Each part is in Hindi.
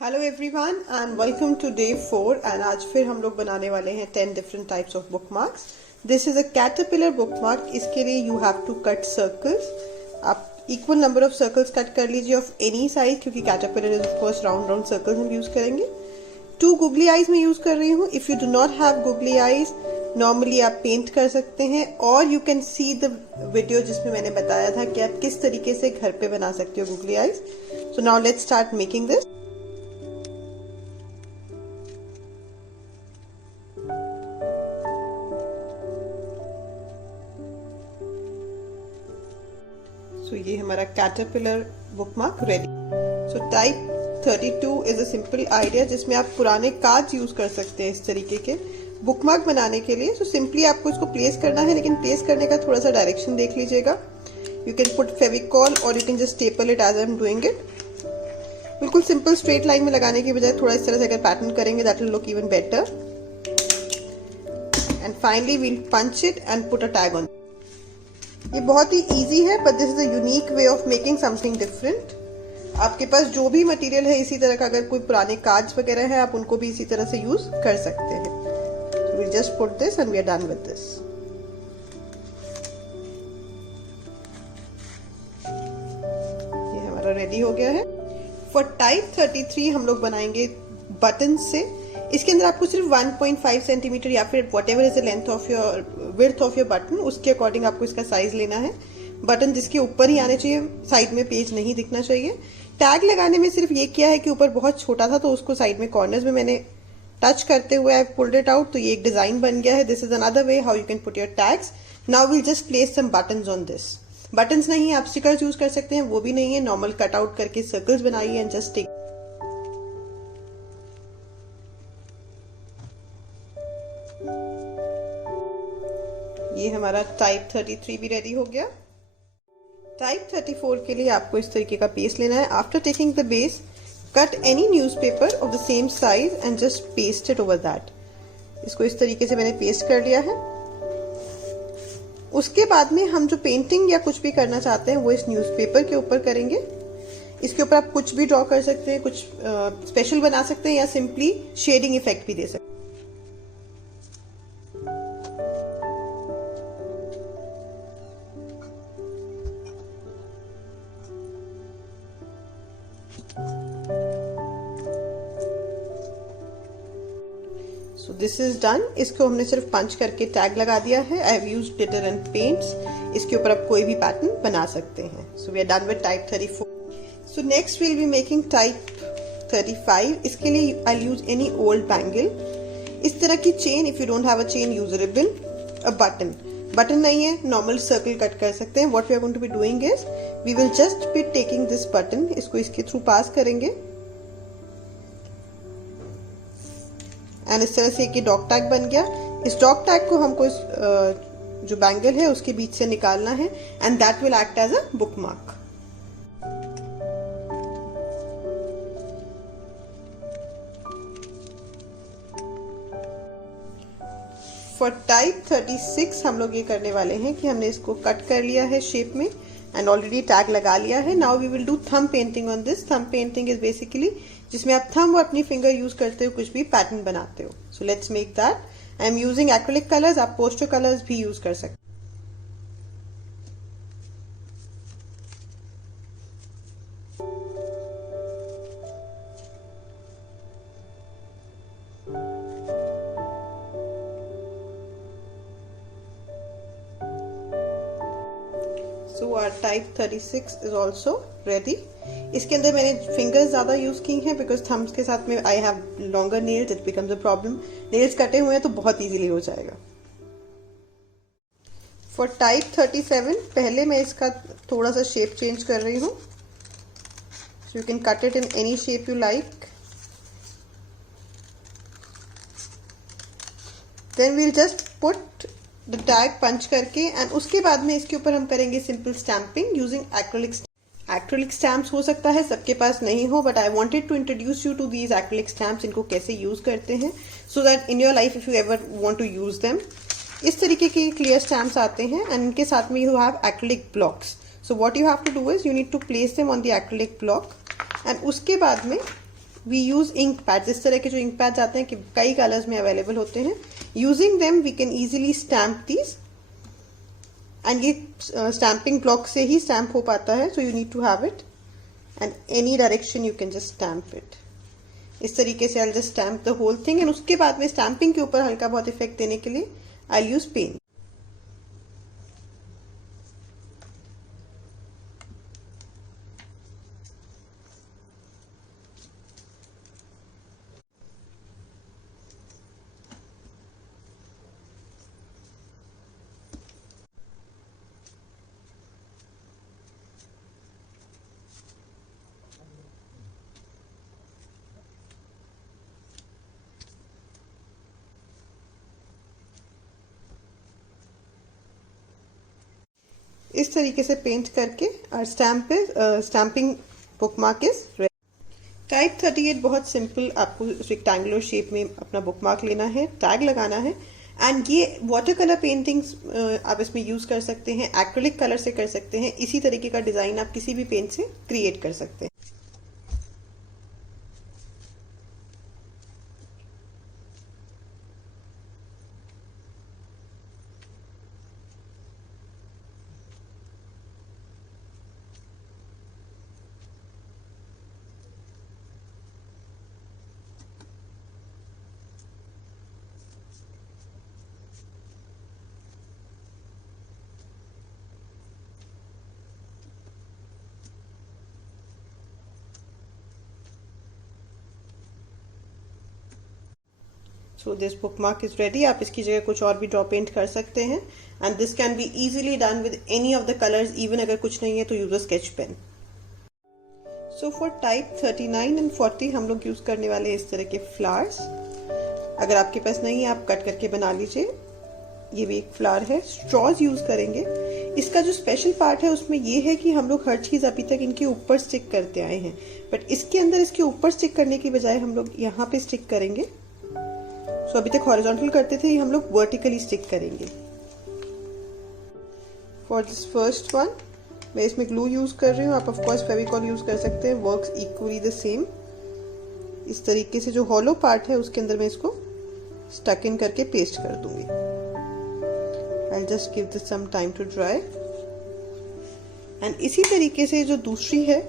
Hello everyone and welcome to day 4 and आज फिर हम लोग बनाने वाले हैं 10 different types of bookmarks. This is a caterpillar bookmark. इसके लिए you have to cut circles. आप equal number of circles cut कर लीजिए ऑफ एनी साइज, क्योंकि caterpillar is of course round round circles हम यूज करेंगे। 2 गुगली आईज में यूज कर रही हूँ। If you do not have googly eyes, normally आप पेंट कर सकते हैं और you can see the video जिसमें मैंने बताया था कि आप किस तरीके से घर पे बना सकते हो googly eyes. So now let's start making this. So ये हमारा caterpillar bookmark ready. So type 32 is a simple idea जिसमें आप पुराने कार्ड्स यूज कर सकते हैं इस तरीके के बुकमार्क बनाने के लिए। सो सिंपली आपको इसको प्लेस करना है, लेकिन प्लेस करने का थोड़ा सा डायरेक्शन देख लीजिएगा। यू कैन पुट फेविकॉल और you can just staple it as I am doing it. बिल्कुल सिंपल स्ट्रेट लाइन में लगाने की बजाय थोड़ा इस तरह से अगर पैटर्न करेंगे that will look even better. And finally we'll punch it and put a tag on. ये बहुत ही इजी है, but this is a unique way of making something different. आपके पास जो भी मटेरियल है इसी तरह का, अगर कोई पुराने कार्ड्स वगैरह है आप उनको भी इसी तरह से यूज कर सकते हैं। So we'll just put this and we are done with this. ये हमारा रेडी हो गया है। For type 33 हम लोग बनाएंगे बटन से। इसके अंदर आपको सिर्फ 1.5 सेंटीमीटर या फिर whatever is the length of your width of your button, उसके अकॉर्डिंग आपको इसका साइज लेना है। बटन जिसके ऊपर ही आने चाहिए, साइड में पेज नहीं दिखना चाहिए। टैग लगाने में सिर्फ ये किया है कि ऊपर बहुत छोटा था तो उसको साइड में कॉर्नर्स में मैंने टच करते हुए आई पुल्ड इट आउट, तो ये एक डिजाइन बन गया है। This is another way how you can put your tags. Now we'll just place some buttons on this. Buttons नहीं, आप स्टिकर्स यूज कर सकते हैं, वो भी नहीं है, नॉर्मल कट आउट करके सर्कल्स बनाइए एंड जस्ट टेक। ये हमारा टाइप 33 भी रेडी हो गया। टाइप 34 के लिए आपको इस तरीके का बेस लेना है। After taking the base, cut any newspaper of the same size and just paste it over that. इसको इस तरीके से मैंने पेस्ट कर लिया है। उसके बाद में हम जो पेंटिंग या कुछ भी करना चाहते हैं वो इस न्यूज़पेपर के ऊपर करेंगे। इसके ऊपर आप कुछ भी ड्रॉ कर सकते हैं, कुछ स्पेशल बना सकते हैं या सिंपली शेडिंग इफेक्ट भी दे सकते हैं। So this is done। इसको हमने सिर्फ पंच करके टैग लगा दिया है। I have used glitter and paints। इसके ऊपर आप कोई भी पैटर्न बना सकते हैं। So we are done with type 34। So next we'll be making type 35। इसके लिए I'll use any old bangle। इस तरह की chain, if you don't have a chain, use a ribbon। a button। Button नहीं है, नॉर्मल सर्कल कट कर सकते हैं। What we are going to be doing is we will just be taking this button, इसको इसके थ्रू पास करेंगे एंड इस तरह से एक डॉग टैग बन गया। इस डॉग टैग को हमको इस जो बैंगल है उसके बीच से निकालना है and that will act as a bookmark. For type 36 हम लोग ये करने वाले हैं कि हमने इसको कट कर लिया है शेप में एंड ऑलरेडी टैग लगा लिया है। Now we will do thumb painting on this. Thumb painting is basically जिसमें आप थंब और अपनी फिंगर यूज करते हो कुछ भी पैटर्न बनाते हो। So let's make that. I am using acrylic colours, आप पोस्टर कलर्स भी यूज कर सकते हैं। So our type 36 is also ready। इसके अंदर मैंने फिंगर्स ज्यादा यूज की हैं बिकॉज थम्स के साथ में I have longer nails, it becomes a problem. Nails कटे हुए हैं तो बहुत इजीली हो जाएगा। फॉर टाइप 37 पहले मैं इसका थोड़ा सा शेप चेंज कर रही हूँ। So you can cut it in any shape you like. Then we'll just put the tag punch करके एंड उसके बाद में इसके ऊपर हम करेंगे simple stamping using acrylic. Acrylic stamps हो सकता है सबके पास नहीं हो, but I wanted to introduce you to these acrylic stamps. इनको कैसे यूज करते हैं so that in your life if you ever want to use them. इस तरीके के क्लियर स्टैम्प्स आते हैं एंड इनके साथ में you have acrylic blocks. So what you have to do is you need to place them on the acrylic block and उसके बाद में वी यूज इंक पैड। इस तरह के जो इंक पैड्स आते हैं कि कई कलर्स में अवेलेबल होते हैं। Using them we can easily stamp these, and ये स्टैम्पिंग ब्लॉक से ही स्टैम्प हो पाता है, so you need to have it and any direction you can just stamp it. इस तरीके से I just stamp the whole thing, and उसके बाद में स्टैम्पिंग के ऊपर हल्का बहुत इफेक्ट देने के लिए आई यूज पेन। इस तरीके से पेंट करके और stamping bookmark is ready. Type 38 बहुत सिंपल, आपको रेक्टेंगुलर शेप में अपना बुकमार्क लेना है, टैग लगाना है, एंड ये वाटर कलर पेंटिंग्स आप इसमें यूज कर सकते हैं, एक्रिलिक कलर से कर सकते हैं, इसी तरीके का डिजाइन आप किसी भी पेंट से क्रिएट कर सकते हैं। So this bookmark is ready. आप इसकी जगह कुछ और भी ड्रॉ पेंट कर सकते हैं, and this can be easily done with any of the colours. Even अगर कुछ नहीं है तो use a sketch pen. So for type 39 and 40 हम लोग यूज करने वाले इस तरह के फ्लावर्स। अगर आपके पास नहीं है आप कट करके बना लीजिए। ये भी एक फ्लावर है। स्ट्रॉज यूज करेंगे। इसका जो स्पेशल पार्ट है उसमें ये है कि हम लोग हर चीज अभी तक इनके ऊपर स्टिक करते आए हैं, बट इसके अंदर इसके ऊपर स्टिक करने की बजाय हम लोग यहाँ पे स्टिक करेंगे। सो अभी तक हॉरिजॉन्टल करते थे, हम लोग वर्टिकली स्टिक करेंगे। फॉर दिस फर्स्ट वन मैं इसमें ग्लू यूज कर रही हूँ, आप ऑफ कोर्स फेविकॉल यूज कर सकते हैं, वर्क्स इक्वली द सेम। इस तरीके से जो हॉलो पार्ट है उसके अंदर मैं इसको स्टक इन करके पेस्ट कर दूंगी। I just give this some time to dry. And इसी तरीके से जो दूसरी है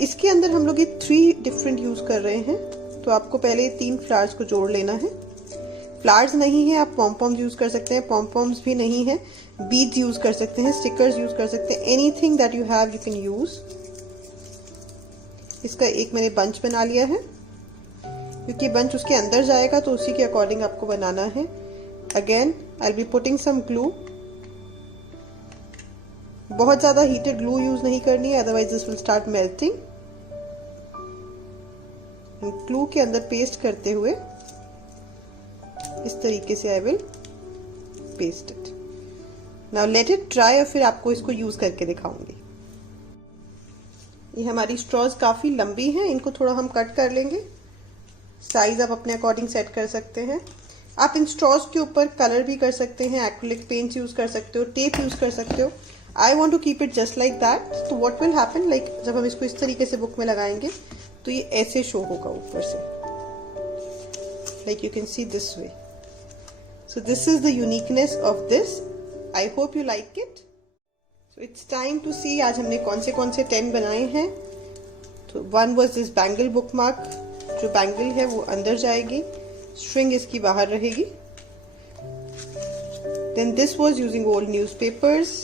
इसके अंदर हम लोग ये 3 डिफरेंट यूज कर रहे हैं। तो आपको पहले 3 फ्लावर्स को जोड़ लेना है। फ्लावर्स नहीं है आप पॉम्पॉम्स यूज कर सकते हैं, पॉम्पॉम्स भी नहीं है बीड्स यूज कर सकते हैं, स्टिकर्स यूज कर सकते हैं, anything that you have you can use. इसका एक मैंने बंच बना लिया है, क्योंकि बंच उसके अंदर जाएगा तो उसी के अकॉर्डिंग आपको बनाना है। Again I will be putting some glue. बहुत ज्यादा हीटेड ग्लू यूज नहीं करनी है, otherwise this will start melting. Glue के अंदर पेस्ट करते हुए इस तरीके से I will paste it. Now let it dry और फिर आपको इसको यूज करके दिखाऊंगी। ये हमारी स्ट्रॉज काफी लंबी हैं, इनको थोड़ा हम कट कर लेंगे। साइज आप अपने अकॉर्डिंग सेट कर सकते हैं। आप इन स्ट्रॉज के ऊपर कलर भी कर सकते हैं, एक्रिलिक पेंट्स यूज कर सकते हो, टेप यूज कर सकते हो। I want to keep it just like that. तो वॉट विल हैपन, लाइक जब हम इसको इस तरीके से बुक में लगाएंगे तो ये ऐसे शो होगा ऊपर से, like you can see this way. So this is the uniqueness of this. I hope you like it. So it's time to see आज हमने कौन से 10 बनाए हैं। तो one was this bangle bookmark, जो bangle है वो अंदर जाएगी, string इसकी बाहर रहेगी। Then this was using old newspapers.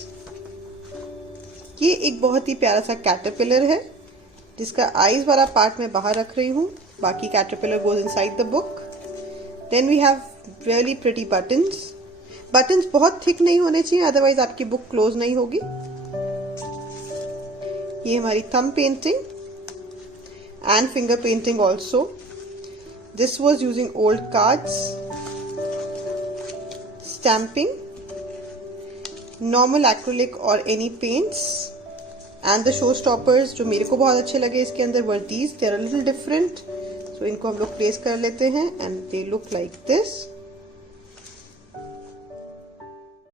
ये एक बहुत ही प्यारा सा caterpillar है, जिसका eyes वाला पार्ट मैं बाहर रख रही हूँ, बाकी caterpillar goes inside the book. Then we have really pretty buttons. Buttons बहुत थिक नहीं होने चाहिए, अदरवाइज आपकी बुक क्लोज नहीं होगी। ये हमारी thumb painting and finger painting also. This was using old cards, stamping, normal acrylic और any paints, and the show stoppers जो मेरे को बहुत अच्छे लगे इसके अंदर were these. They are a little different, so इनको हम लोग प्लेस कर लेते हैं and they look like this.